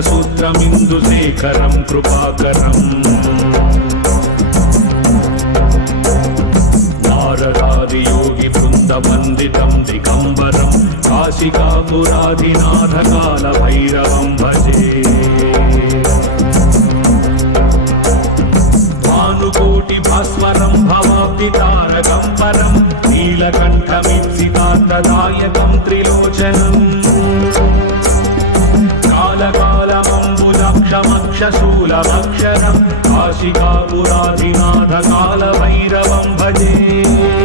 సూత్రమిందుశేఖరం కృపాకరం. నారదాది యోగి బృందవందితం దిగంబరం కాశికాపురాధినాథకాల భైరవం భజే. భానుకోటి భాస్వరం భవాబ్ది తారకంబరం నీలకంఠమిత్సితార్థదాయకం త్రిలోచనం. काशिकापुराधिनाथ कालभैरवं भजे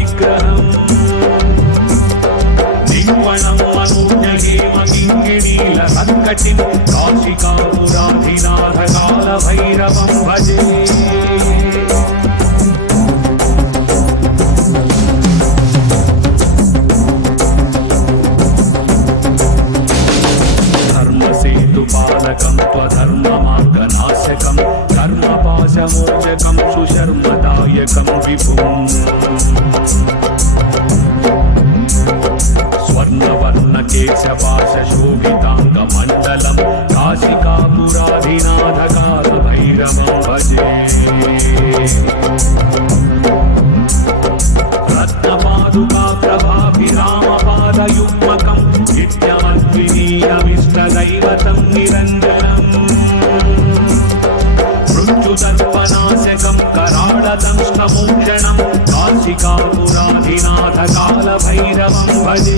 నాథకాల భైరవం భజే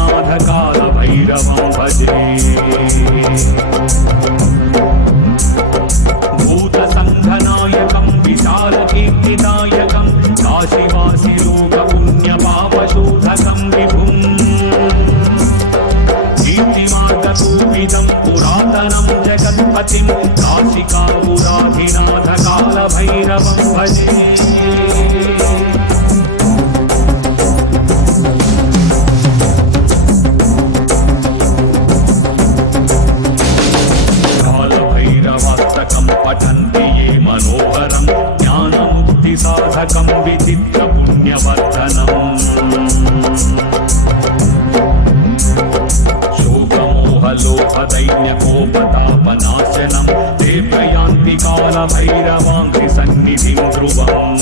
काशिकापुराधिनाथकालभैरवं भजे शोकमोहलोभदैन्यकोपतापनाशनं ते प्रयान्ति कालभैरवाङ्घ्रि सन्निधिं ध्रुवम्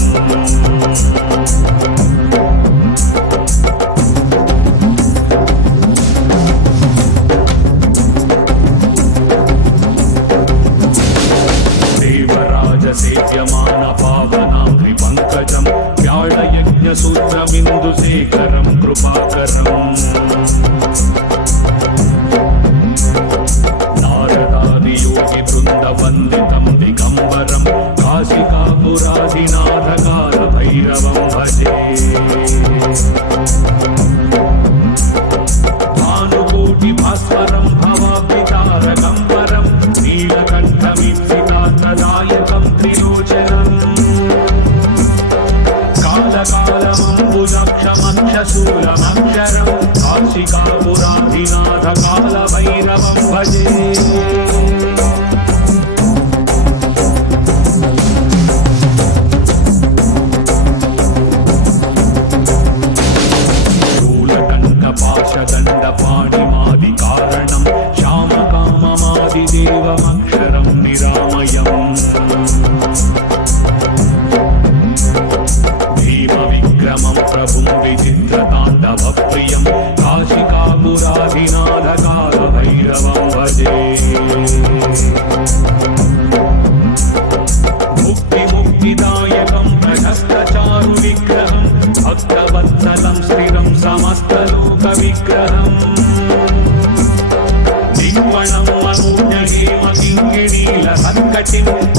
కాశీకాపురాధినాథ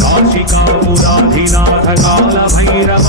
కాశికాపురాధినాథ కాల భైరవ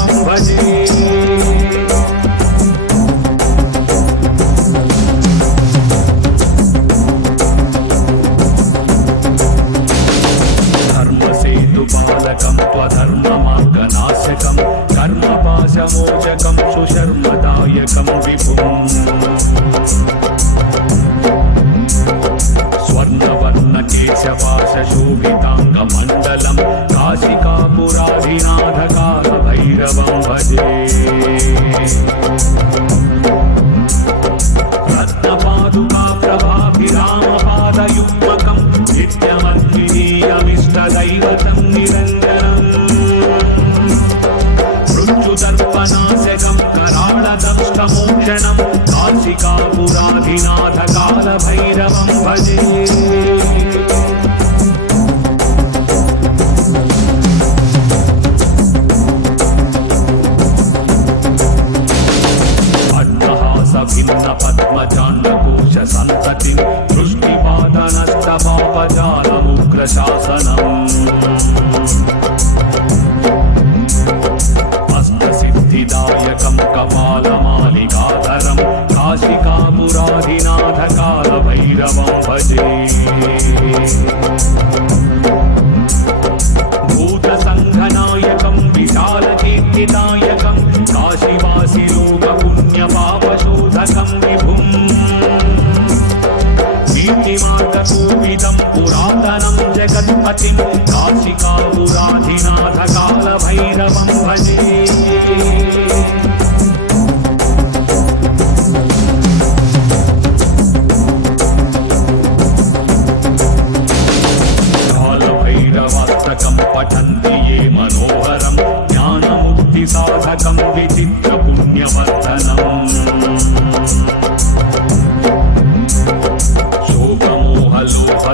कराळदंष्टमोक्षणं काशिकापुराधिनाथकालभैरवं भजे भूतसङ्घनायकं विशालकीर्तिनायकं काशीवासिलोकपुण्यपापशोधकं विभुम् कीर्तिमार्गपूरितं पुरातनं जगत्पतिम्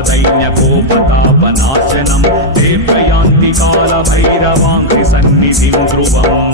సైన్యకోపతాపనాశనం దేవ్రయాంతి కాల భైరవాంగ్రి సన్నిధిం ధ్రువం.